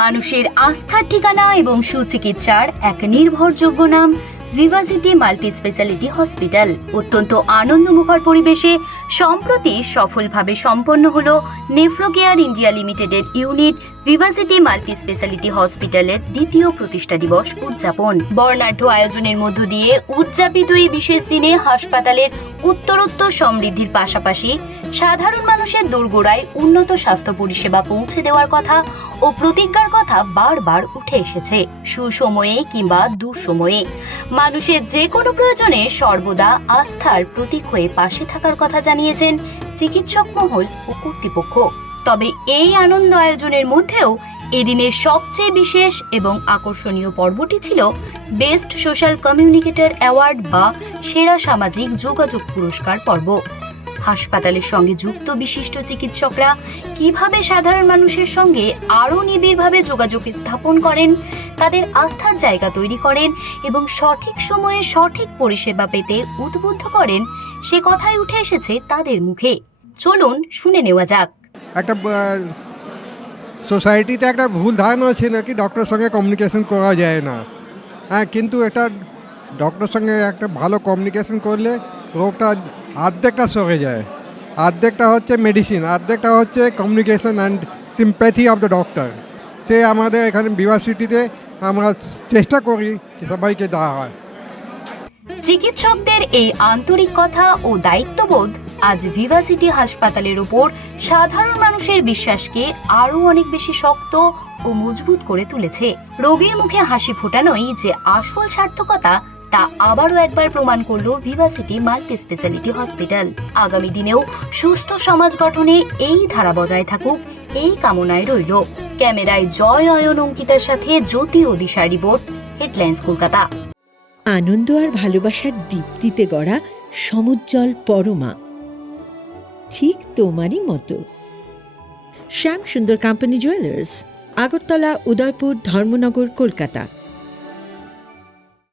মানুষের আস্থার ঠিকানা এবং সুচিকিৎসার এক নির্ভরযোগ্য নাম ভিভাসিটি মাল্টি স্পেশালিটি হসপিটাল। অত্যন্ত আনন্দমুখর পরিবেশে সম্প্রতি সফলভাবে সম্পন্ন হলো নেফ্রোকেয়ার ইন্ডিয়া লিমিটেডের ইউনিট ভিভাসিটি মাল্টি স্পেশালিটি হসপিটালের দ্বিতীয় প্রতিষ্ঠা দিবস উদযাপন। বর্ণাঢ্য আয়োজনের মধ্য দিয়ে উদযাপিত এই বিশেষ দিনে হাসপাতালের উত্তরোত্তর সমৃদ্ধির পাশাপাশি সাধারণ মানুষের দোরগোড়ায় উন্নত স্বাস্থ্য পরিষেবা পৌঁছে দেওয়ার কথা ও প্রতিজ্ঞার কথা বারবার উঠে এসেছে। সুসময়ে কিংবা দুঃসময়ে মানুষের যে কোনো প্রয়োজনে সর্বদা আস্থার প্রতীক হয়ে পাশে থাকার কথা জানিয়েছেন চিকিৎসক মহল ও কর্তৃপক্ষ। তবে এই আনন্দ আয়োজনের মধ্যেও এদিনের সবচেয়ে বিশেষ এবং আকর্ষণীয় পর্বটি ছিল বেস্ট সোশ্যাল কমিউনিকেটর অ্যাওয়ার্ড বা সেরা সামাজিক যোগাযোগ পুরস্কার পর্ব। হাসপাতালের সঙ্গে যুক্ত বিশিষ্ট চিকিৎসকরা কিভাবে সাধারণ মানুষের সঙ্গে আরও নিবিড়ভাবে যোগাযোগ স্থাপন করেন, তাদের আস্থার জায়গা তৈরি করেন এবং সঠিক সময়ে সঠিক পরিষেবা পেতে উদ্বুদ্ধ করেন, সে কথাই উঠে এসেছে তাদের মুখে। চলুন শুনে নেওয়া যাক। একটা সোসাইটিতে একটা ভুল ধারণা আছে নাকি ডক্টরের সঙ্গে কমিউনিকেশন করা যায় না। হ্যাঁ, কিন্তু এটা ডক্টরের সঙ্গে একটা ভালো কমিউনিকেশন করলে রোগটা অর্ধেকটা সরে যায়। অর্ধেকটা হচ্ছে মেডিসিন, অর্ধেকটা হচ্ছে communication and sympathy of the doctor. সে আমাদের এখানে ভিভাসিটিতে আমরা চেষ্টা করি সবাইকে দেওয়া হয়। চিকিৎসকদের এই আন্তরিক কথা ও দায়িত্ববোধ আজ ভিভাসিটি হাসপাতালের উপর সাধারণ মানুষের বিশ্বাসকে আরও অনেক বেশি শক্ত ও মজবুত করে তুলেছে। রোগীর মুখে হাসি ফোটানোই যে আসল সার্থকতা, তা আবারও একবার প্রমাণ করলো ভিভাসিটি মাল্টি স্পেশালিটি হসপিটাল। আগামী দিনেও সুস্থ সমাজ গঠনে এই ধারা বজায় থাকুক, এই কামনায় রইল। ক্যামেরায় জয় অয়ন অঙ্কিতার সাথে জ্যোতি ও দিশা রিপোর্ট, হেডলাইন্স কলকাতা। আনন্দ আর ভালোবাসার দীপ্তিতে গড়া সমুজ্জ্বল পরমা, ঠিক তোমারই মতো। শ্যাম সুন্দর কোম্পানি জুয়েলার্স, আগরতলা, উদয়পুর, ধর্মনগর, কলকাতা।